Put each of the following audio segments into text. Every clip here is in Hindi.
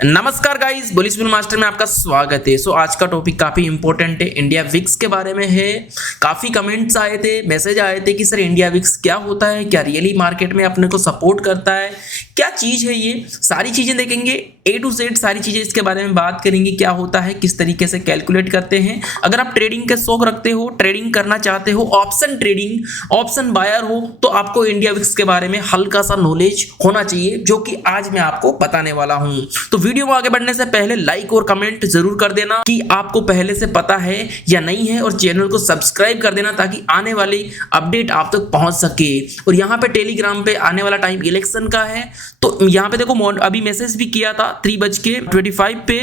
नमस्कार गाइस, बुलिश बिल मास्टर में आपका स्वागत है। आज का टॉपिक काफी इंपॉर्टेंट है, इंडिया विक्स के बारे में है। काफी कमेंट्स आए थे, मैसेज आए थे कि सर इंडिया विक्स क्या होता है, क्या रियली मार्केट में अपने को सपोर्ट करता है, क्या चीज है ये। सारी चीजें देखेंगे, ए टू जेड सारी चीजें इसके बारे में बात करेंगे। क्या होता है, किस तरीके से कैलकुलेट करते हैं। अगर आप ट्रेडिंग के शौक रखते हो, ट्रेडिंग करना चाहते हो, ऑप्शन ट्रेडिंग, ऑप्शन बायर हो, तो आपको इंडिया विक्स के बारे में हल्का सा नॉलेज होना चाहिए, जो कि आज मैं आपको बताने वाला हूं। तो वीडियो में आगे बढ़ने से पहले लाइक और कमेंट जरूर कर देना कि आपको पहले से पता है या नहीं है, और चैनल को सब्सक्राइब कर देना ताकि आने वाली अपडेट आप तक पहुंच सके। और यहाँ पे टेलीग्राम पे आने वाला टाइम इलेक्शन का है, तो यहाँ पे देखो अभी मैसेज भी किया था 3:25 पे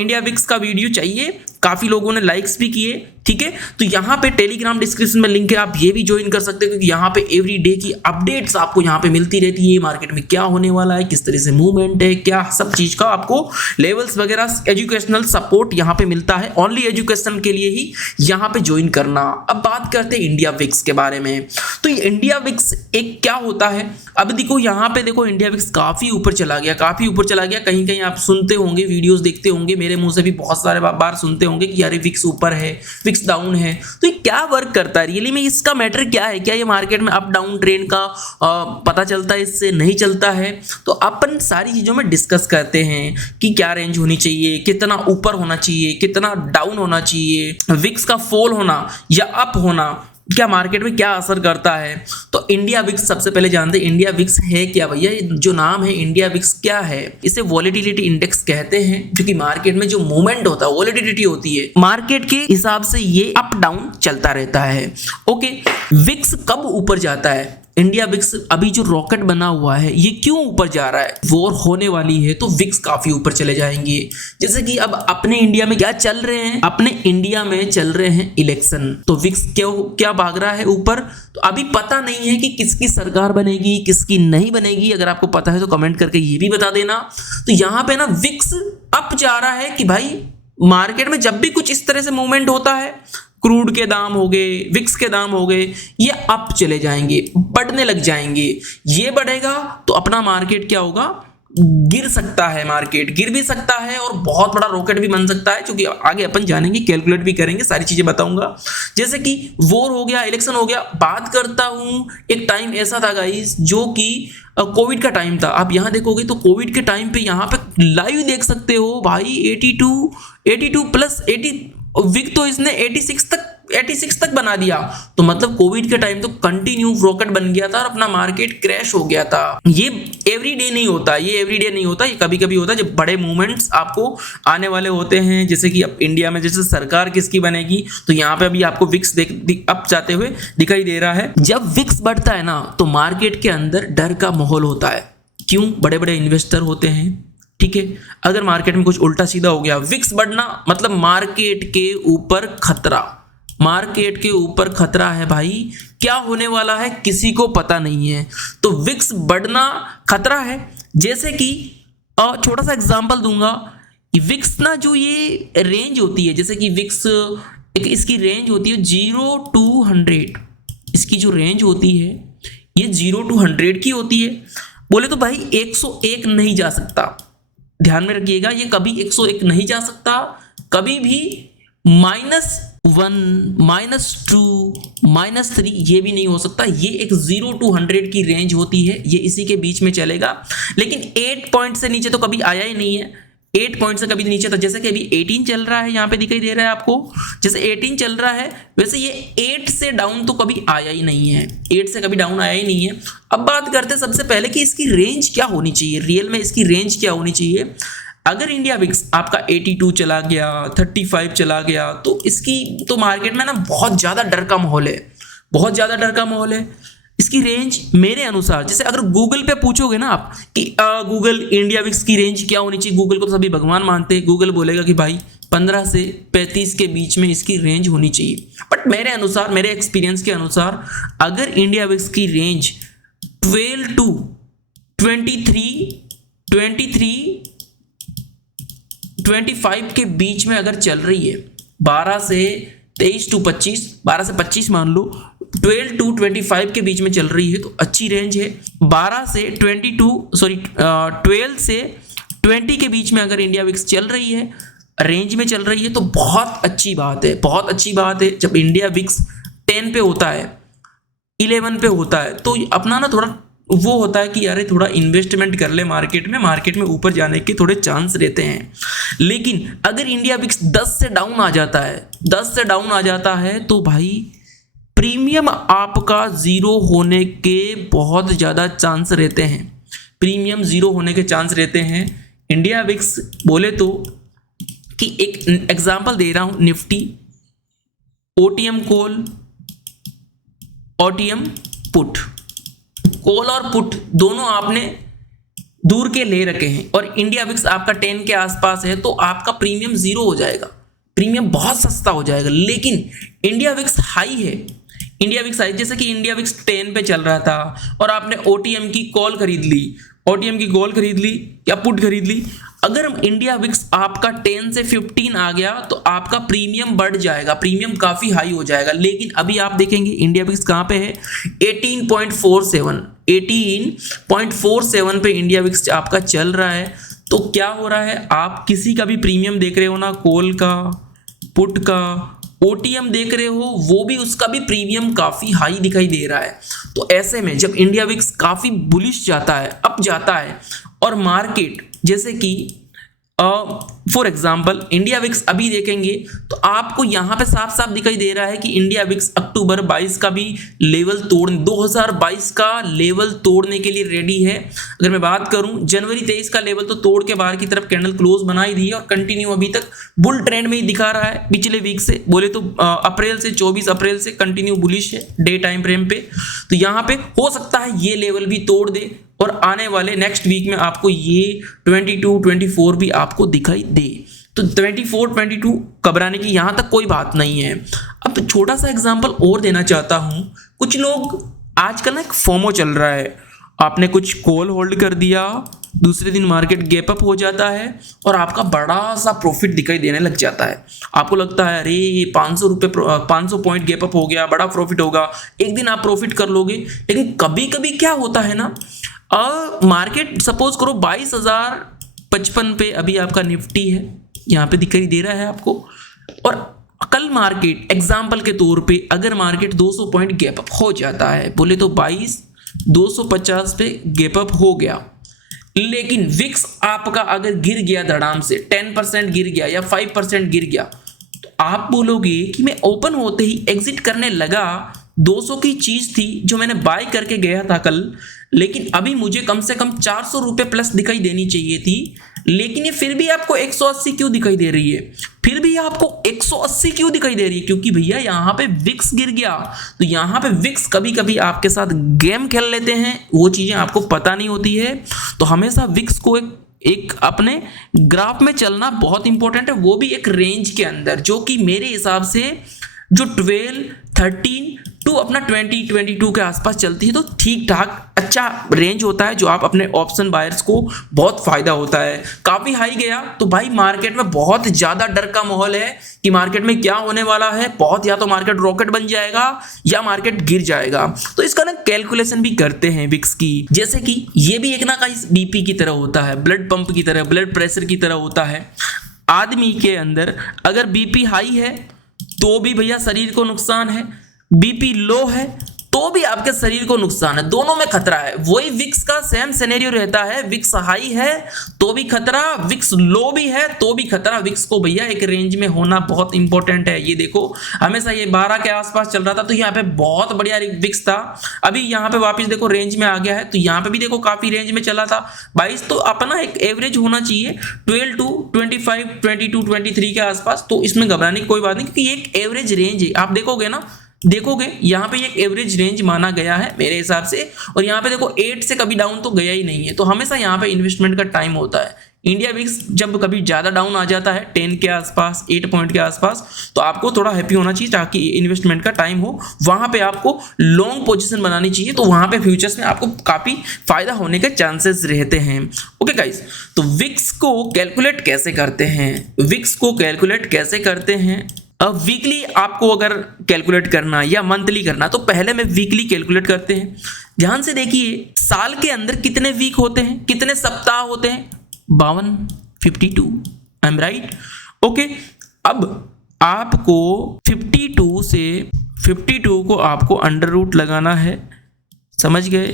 इंडिया विक्स का वीडियो चाहिए। काफी लोगों ने लाइक्स भी किए, ठीक है। तो यहाँ पे टेलीग्राम डिस्क्रिप्शन में लिंक है, आप ये भी ज्वाइन कर सकते हो, क्योंकि यहाँ पे एवरी डे की अपडेट्स आपको यहाँ पे मिलती रहती है। मार्केट में क्या होने वाला है, किस तरह से मूवमेंट है, क्या सब चीज का आपको लेवल्स वगैरह एजुकेशनल सपोर्ट यहाँ पे मिलता है। ओनली एजुकेशन के लिए ही यहाँ पे ज्वाइन करना। अब बात करते हैं इंडिया विक्स के बारे में। तो ये इंडिया विक्स एक क्या होता है, अब देखो यहाँ पे देखो इंडिया विक्स काफी ऊपर चला गया, काफी ऊपर चला गया। कहीं कहीं आप सुनते होंगे, वीडियोस देखते होंगे, मेरे मुंह से भी बहुत सारे बार सुनते होंगे कि यार विक्स ऊपर है, विक्स डाउन है। तो ये क्या वर्क करता है रियली में, इसका मैटर क्या है, क्या ये मार्केट में अप डाउन ट्रेंड का पता चलता है, इससे नहीं चलता है। तो अपन सारी चीजों में डिस्कस करते हैं कि क्या रेंज होनी चाहिए, कितना ऊपर होना चाहिए, कितना डाउन होना चाहिए, विक्स का फॉल होना या अप होना क्या मार्केट में क्या असर करता है। तो इंडिया विक्स सबसे पहले जानते हैं, इंडिया विक्स है क्या भैया। जो नाम है इंडिया विक्स क्या है, इसे वॉलेटिलिटी इंडेक्स कहते हैं, जो कि मार्केट में जो मूवमेंट होता है, वॉलेटिलिटी होती है, मार्केट के हिसाब से ये अप डाउन चलता रहता है। ओके, विक्स कब ऊपर जाता है, इंडिया विक्स अभी जो रॉकेट बना हुआ है ये क्यों ऊपर जा रहा है, वॉर होने वाली है तो विक्स काफी ऊपर चले जाएंगे। जैसे कि अब अपने इंडिया में क्या चल रहे हैं, अपने इंडिया में चल रहे हैं इलेक्शन, तो विक्स क्यों क्या भाग रहा है ऊपर। तो अभी पता नहीं है कि किसकी सरकार बनेगी, किसकी नहीं बनेगी। अगर आपको पता है तो कमेंट करके ये भी बता देना। तो यहाँ पे ना विक्स अप जा रहा है कि भाई मार्केट में जब भी कुछ इस तरह से मूवमेंट होता है, क्रूड के दाम हो गए, विक्स के दाम हो गए, ये अप चले जाएंगे, बढ़ने लग जाएंगे। ये बढ़ेगा तो अपना मार्केट क्या होगा, गिर सकता है, मार्केट गिर भी सकता है और बहुत बड़ा रॉकेट भी बन सकता है, क्योंकि आगे अपन जानेंगे, कैलकुलेट भी करेंगे, सारी चीजें बताऊंगा। जैसे कि वॉर हो गया, इलेक्शन हो गया। बात करता हूं, एक टाइम ऐसा था गाइस जो कि कोविड का टाइम था। आप यहां देखोगे तो कोविड के टाइम पे यहां पे लाइव देख सकते हो भाई 82 प्लस 80 विक, तो इसने 86 तक बना दिया। तो मतलब कोविड के टाइम तो कंटिन्यू रॉकेट बन गया था और अपना मार्केट क्रैश हो गया था। ये एवरीडे नहीं होता, ये कभी कभी होता है जब बड़े मूवमेंट्स आपको आने वाले होते हैं। जैसे कि अब इंडिया में जैसे सरकार किसकी बनेगी, तो यहाँ पे अभी आपको विक्स अप जाते हुए दिखाई दे रहा है। जब विक्स बढ़ता है ना, तो मार्केट के अंदर डर का माहौल होता है। क्यों, बड़े बड़े इन्वेस्टर होते हैं, ठीक है। अगर मार्केट में कुछ उल्टा सीधा हो गया, विक्स बढ़ना मतलब मार्केट के ऊपर खतरा, मार्केट के ऊपर खतरा है भाई। क्या होने वाला है किसी को पता नहीं है, तो विक्स बढ़ना खतरा है। जैसे कि छोटा सा एग्जांपल दूंगा, विक्स ना जो ये रेंज होती है, जैसे कि विक्स एक इसकी रेंज होती है 0 to 100, इसकी जो रेंज होती है ये 0 to 100 की होती है। बोले तो भाई 101 नहीं जा सकता, ध्यान में रखिएगा, ये कभी 101 नहीं जा सकता, कभी भी -1, -2, -3 ये भी नहीं हो सकता। ये एक 0 to 100 की रेंज होती है, ये इसी के बीच में चलेगा। लेकिन 8 पॉइंट से नीचे तो कभी आया ही नहीं है, 8 पॉइंट से कभी नीचे था। जैसे कि अभी 18 चल रहा है, यहाँ पे दिखाई दे रहा है आपको, जैसे 18 चल रहा है, वैसे ये 8 से डाउन तो कभी आया ही नहीं है, 8 से कभी डाउन आया ही नहीं है। अब बात करते हैं सबसे पहले कि इसकी रेंज क्या होनी चाहिए, रियल में इसकी रेंज क्या होनी चाहिए। अगर इंडिया विक्स आपका 82 चला गया, 35 चला गया, तो इसकी तो मार्केट में ना बहुत ज्यादा डर का माहौल है, बहुत ज्यादा डर का माहौल है। इसकी रेंज मेरे अनुसार, जैसे अगर गूगल पे पूछोगे ना आप कि गूगल इंडिया विक्स की रेंज क्या होनी चाहिए, गूगल को तो सभी भगवान मानते हैं, गूगल बोलेगा कि भाई 15 से 35 के बीच में इसकी रेंज होनी चाहिए। बट मेरे अनुसार, मेरे एक्सपीरियंस के अनुसार, अगर इंडिया विक्स की रेंज 12 to 25 के बीच में अगर चल रही है, 12 से 25 मान लो, 12 to 25 के बीच में चल रही है तो अच्छी रेंज है। 12 से 20 के बीच में अगर इंडिया विक्स चल रही है, रेंज में चल रही है, तो बहुत अच्छी बात है, बहुत अच्छी बात है। जब इंडिया विक्स 10 पे होता है, 11 पे होता है, तो अपना ना थोड़ा वो होता है कि यार थोड़ा इन्वेस्टमेंट कर ले मार्केट में ऊपर जाने के थोड़े चांस रहते हैं। लेकिन अगर इंडिया विक्स 10 से डाउन आ जाता है, 10 से डाउन आ जाता है, तो भाई प्रीमियम आपका जीरो होने के बहुत ज़्यादा चांस रहते हैं, प्रीमियम जीरो होने के चांस रहते हैं। इंडिया विक्स बोले तो कि एक एग्जांपल दे रहा हूं, Nifty, OTM call, OTM put, call और पुट दोनों आपने दूर के ले रखे हैं और इंडिया विक्स आपका 10 के आसपास है, तो आपका प्रीमियम जीरो हो जाएगा, प्रीमियम बहुत सस्ता हो जाएगा। लेकिन इंडिया विक्स हाई है, इंडिया विक्स हाई, जैसे कि इंडिया विक्स 10 पे चल रहा था और आपने ओटीएम की कॉल खरीद ली, ओटीएम की कॉल खरीद ली या पुट खरीद ली, अगर इंडिया विक्स आपका 10 से 15 आ गया तो आपका प्रीमियम बढ़ जाएगा, प्रीमियम काफी हाई हो जाएगा। लेकिन अभी आप देखेंगे इंडिया विक्स कहां पे है, 18.47 पे इंडिया विक्स आपका चल रहा है। तो क्या हो रहा है, आप किसी का भी प्रीमियम देख रहे हो ना, कॉल का, पुट का, ओटीएम देख रहे हो, वो भी उसका भी प्रीमियम काफी हाई दिखाई दे रहा है। तो ऐसे में जब इंडिया विक्स काफी बुलिश जाता है, अप जाता है, और मार्केट जैसे कि फॉर एग्जाम्पल इंडिया विक्स अभी देखेंगे तो आपको यहां पे साफ साफ दिखाई दे रहा है कि इंडिया विक्स अक्टूबर 22 का भी लेवल 2022 का लेवल तोड़ने के लिए रेडी है। अगर मैं बात करूं जनवरी 23 का लेवल तो तोड़ के बाहर की तरफ कैंडल क्लोज बनाई दी है और कंटिन्यू अभी तक बुल ट्रेंड में ही दिखा रहा है। पिछले वीक से बोले तो अप्रैल से 24 अप्रैल से कंटिन्यू बुलिश है डे टाइम फ्रेम पे। तो यहाँ पे हो सकता है ये लेवल भी तोड़ दे और आने वाले नेक्स्ट वीक में आपको ये 22-24 भी आपको दिखाई दे। तो 24-22 घबराने की यहाँ तक कोई बात नहीं है। अब छोटा सा एग्जांपल और देना चाहता हूँ। कुछ लोग आजकल ना एक फोमो चल रहा है, आपने कुछ कॉल होल्ड कर दिया, दूसरे दिन मार्केट गैप अप हो जाता है और आपका बड़ा सा प्रॉफिट दिखाई देने लग जाता है। आपको लगता है अरे ये 500 पॉइंट गैप अप हो गया, बड़ा प्रॉफिट होगा, एक दिन आप प्रॉफिट कर लोगे। लेकिन कभी कभी क्या होता है ना, मार्केट सपोज करो 22,055 पे अभी आपका निफ्टी है, यहाँ पे दिखाई दे रहा है आपको, और कल मार्केट एग्जाम्पल के तौर पे अगर मार्केट 200 पॉइंट गैप अप हो जाता है, बोले तो 22,250 पे गैप अप हो गया, लेकिन विक्स आपका अगर गिर गया धड़ाम से 10% गिर गया या 5% गिर गया, तो आप बोलोगे कि मैं ओपन होते ही एग्जिट करने लगा, 200 की चीज थी जो मैंने बाय करके गया था कल, लेकिन अभी मुझे कम से कम 400 रुपए प्लस दिखाई देनी चाहिए थी, लेकिन ये फिर भी आपको 180 क्यों दिखाई दे रही है, फिर भी आपको 180 क्यों दिखाई दे रही है? क्योंकि भैया यहाँ पे विक्स गिर गया। तो यहाँ पे विक्स कभी कभी आपके साथ गेम खेल लेते हैं, वो चीजें आपको पता नहीं होती है। तो हमेशा विक्स को एक अपने ग्राफ में चलना बहुत इंपॉर्टेंट है, वो भी एक रेंज के अंदर, जो कि मेरे हिसाब से जो 12, 13 टू अपना 20, 22 के आसपास चलती है, तो ठीक ठाक अच्छा रेंज होता है, जो आप अपने ऑप्शन बायर्स को बहुत फायदा होता है। काफी हाई गया तो भाई मार्केट में बहुत ज्यादा डर का माहौल है कि मार्केट में क्या होने वाला है, बहुत या तो मार्केट रॉकेट बन जाएगा या मार्केट गिर जाएगा। तो इसका ना कैलकुलेशन भी करते हैं विक्स की, जैसे कि ये भी एक ना का बीपी की तरह होता है, ब्लड पंप की तरह, ब्लड प्रेशर की तरह होता है। आदमी के अंदर अगर बीपी हाई है तो भी भैया शरीर को नुकसान है, बीपी लो है तो भी आपके शरीर को नुकसान है, दोनों में खतरा है। वही विक्स का सेम सिनेरियो रहता है, विक्स हाई है तो भी खतरा, विक्स लो भी है तो भी खतरा। विक्स को भैया एक रेंज में होना बहुत इंपॉर्टेंट है। ये देखो हमेशा ये 12 के आसपास चल रहा था, तो यहाँ पे बहुत बढ़िया विक्स था, अभी यहाँ पे वापस देखो रेंज में आ गया है। तो यहाँ पे भी देखो काफी रेंज में चला था 22, तो अपना एक एवरेज होना चाहिए 12 to 25, 22, 23 के आसपास। तो इसमें घबराने की कोई बात नहीं, क्योंकि ये एक एवरेज रेंज है। आप देखोगे यहाँ पे एक एवरेज रेंज माना गया है मेरे हिसाब से, और यहाँ पे देखो 8 से कभी डाउन तो गया ही नहीं है। तो हमेशा यहाँ पे इन्वेस्टमेंट का टाइम होता है। इंडिया विक्स जब कभी ज्यादा डाउन आ जाता है 10 के आसपास, 8 पॉइंट के आसपास, तो आपको थोड़ा हैप्पी होना चाहिए, ताकि इन्वेस्टमेंट का टाइम हो, वहां पे आपको लॉन्ग पोजीशन बनानी चाहिए। तो वहां पे फ्यूचर्स में आपको काफी फायदा होने के चांसेस रहते हैं। ओके गाइस, तो विक्स को कैलकुलेट कैसे करते हैं, विक्स को कैलकुलेट कैसे करते हैं। अब वीकली आपको अगर कैलकुलेट करना या मंथली करना, तो पहले में वीकली कैलकुलेट करते हैं। ध्यान से देखिए साल के अंदर कितने वीक होते हैं, कितने सप्ताह होते हैं, 52 आई एम राइट। ओके, अब आपको 52 से 52 को आपको अंडर रूट लगाना है, समझ गए,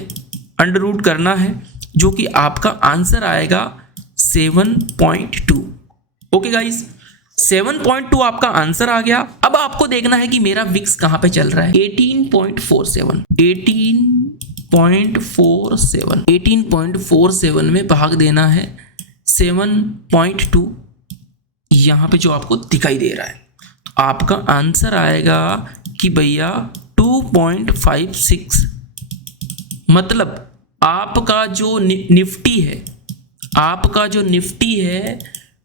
अंडर रूट करना है, जो कि आपका आंसर आएगा 7.2। ओके गाइस, 7.2 आपका आंसर आ गया। अब आपको देखना है कि मेरा विक्स कहां पे चल रहा है। 18.47 में भाग देना है 7.2, यहां पे जो आपको दिखाई दे रहा है, तो आपका आंसर आएगा कि भैया 2.56। मतलब आपका जो निफ्टी है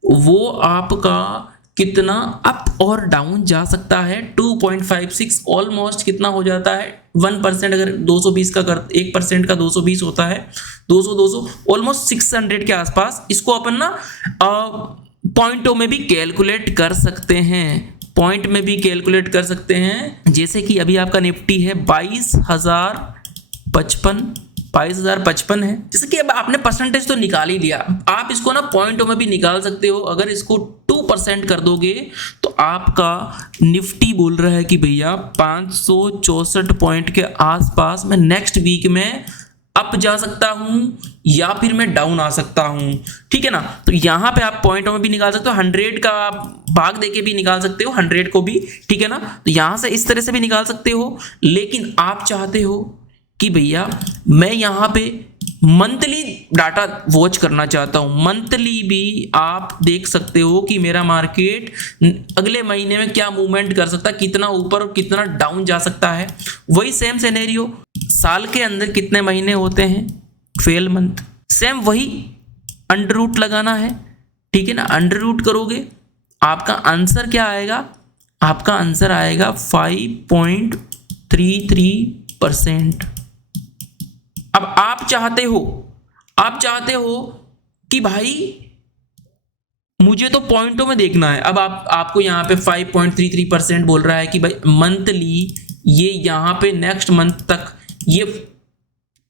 वो आपका कितना अप और डाउन जा सकता है। 2.56 ऑलमोस्ट कितना हो जाता है, 1%। अगर 220 का 1% का 220 होता है, 200 ऑलमोस्ट 600 के आसपास। इसको अपन ना पॉइंटों में भी कैलकुलेट कर सकते हैं, जैसे कि अभी आपका निफ्टी है 22,055 है। जैसे कि अब आपने परसेंटेज तो निकाल ही लिया, आप इसको ना पॉइंटों में भी निकाल सकते हो। अगर इसको 2% कर दोगे तो आपका निफ्टी बोल रहा है कि भैया 564 पॉइंट के आसपास मैं नेक्स्ट वीक में अप जा सकता हूं या फिर मैं डाउन आ सकता हूं, ठीक है ना। तो यहां पे आप पॉइंटों में भी निकाल सकते हो, 100 का आप भाग देके भी निकाल सकते हो, 100 को भी, ठीक है ना। तो यहां से इस तरह से भी निकाल सकते हो। लेकिन आप चाहते हो कि भैया मैं यहां पे मंथली डाटा वॉच करना चाहता हूं, मंथली भी आप देख सकते हो कि मेरा मार्केट अगले महीने में क्या मूवमेंट कर सकता है, कितना ऊपर और कितना डाउन जा सकता है। वही सेम सिनेरियो, साल के अंदर कितने महीने होते हैं, 12 मंथ, सेम वही अंडर रूट लगाना है, ठीक है ना। अंडर रूट करोगे आपका आंसर क्या आएगा, आपका आंसर आएगा 5.33%। अब आप चाहते हो कि भाई मुझे तो पॉइंटों में देखना है। अब आपको यहाँ पे 5.33% बोल रहा है कि भाई मंथली ये यहाँ पे नेक्स्ट मंथ तक ये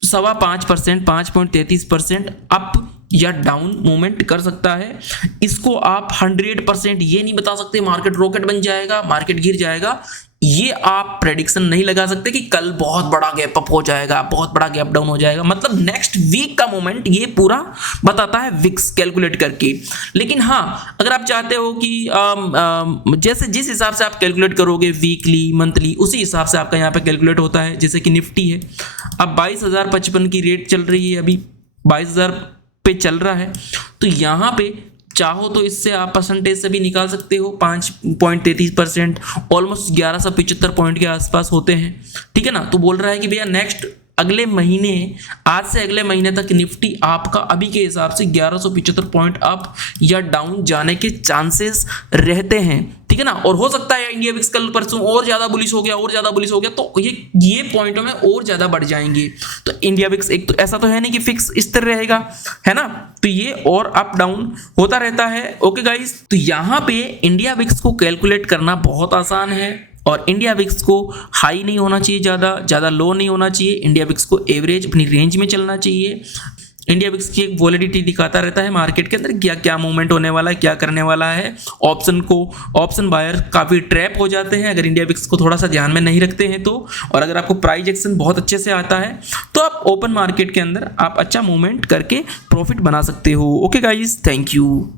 5.5%, 5.33% अप या डाउन मूवमेंट कर सकता है। इसको आप 100% ये नहीं बता सकते मार्केट रॉकेट बन जाएगा, मार्केट गिर जाएगा। ये आप प्रेडिक्शन नहीं लगा सकते कि कल बहुत बड़ा गैप अप हो जाएगा, बहुत बड़ा गैप डाउन हो जाएगा। मतलब नेक्स्ट वीक का मोमेंट ये पूरा बताता है विक्स कैलकुलेट करके। लेकिन हाँ, अगर आप चाहते हो कि जैसे जिस हिसाब से आप कैलकुलेट करोगे वीकली, मंथली, उसी हिसाब से आपका यहाँ पे कैलकुलेट होता है। जैसे कि निफ्टी है, अब 22,055 की रेट चल रही है, अभी 22,000 पे चल रहा है। तो यहाँ पे चाहो तो इससे आप परसेंटेज से भी निकाल सकते हो, 5.33%, ऑलमोस्ट 1175 पॉइंट के आसपास होते हैं, ठीक है ना। तो बोल रहा है कि भैया नेक्स्ट अगले महीने, आज से अगले महीने तक निफ्टी आपका अभी के हिसाब से 1175 पॉइंट अप या डाउन जाने के चांसेस रहते हैं, ठीक है ना। और हो सकता है इंडिया विक्स कल परसों और ज्यादा बुलिश हो गया, तो ये पॉइंटों में और ज्यादा बढ़ जाएंगे। तो इंडिया विक्स एक तो ऐसा तो है नहीं कि फिक्स इस तरह रहेगा, है ना। तो ये और अप डाउन होता रहता है। ओके गाइस, तो यहाँ पे इंडिया विक्स को कैलकुलेट करना बहुत आसान है। और इंडिया विक्स को हाई नहीं होना चाहिए, ज़्यादा लो नहीं होना चाहिए। इंडिया विक्स को एवरेज अपनी रेंज में चलना चाहिए। इंडिया विक्स की एक वॉलिडिटी दिखाता रहता है मार्केट के अंदर, क्या मूवमेंट होने वाला है, क्या करने वाला है। ऑप्शन बायर काफ़ी ट्रैप हो जाते हैं अगर इंडिया विक्स को थोड़ा सा ध्यान में नहीं रखते हैं तो। और अगर आपको प्राइस एक्शन बहुत अच्छे से आता है तो आप ओपन मार्केट के अंदर आप अच्छा मूवमेंट करके प्रॉफिट बना सकते हो। Okay guys, thank you.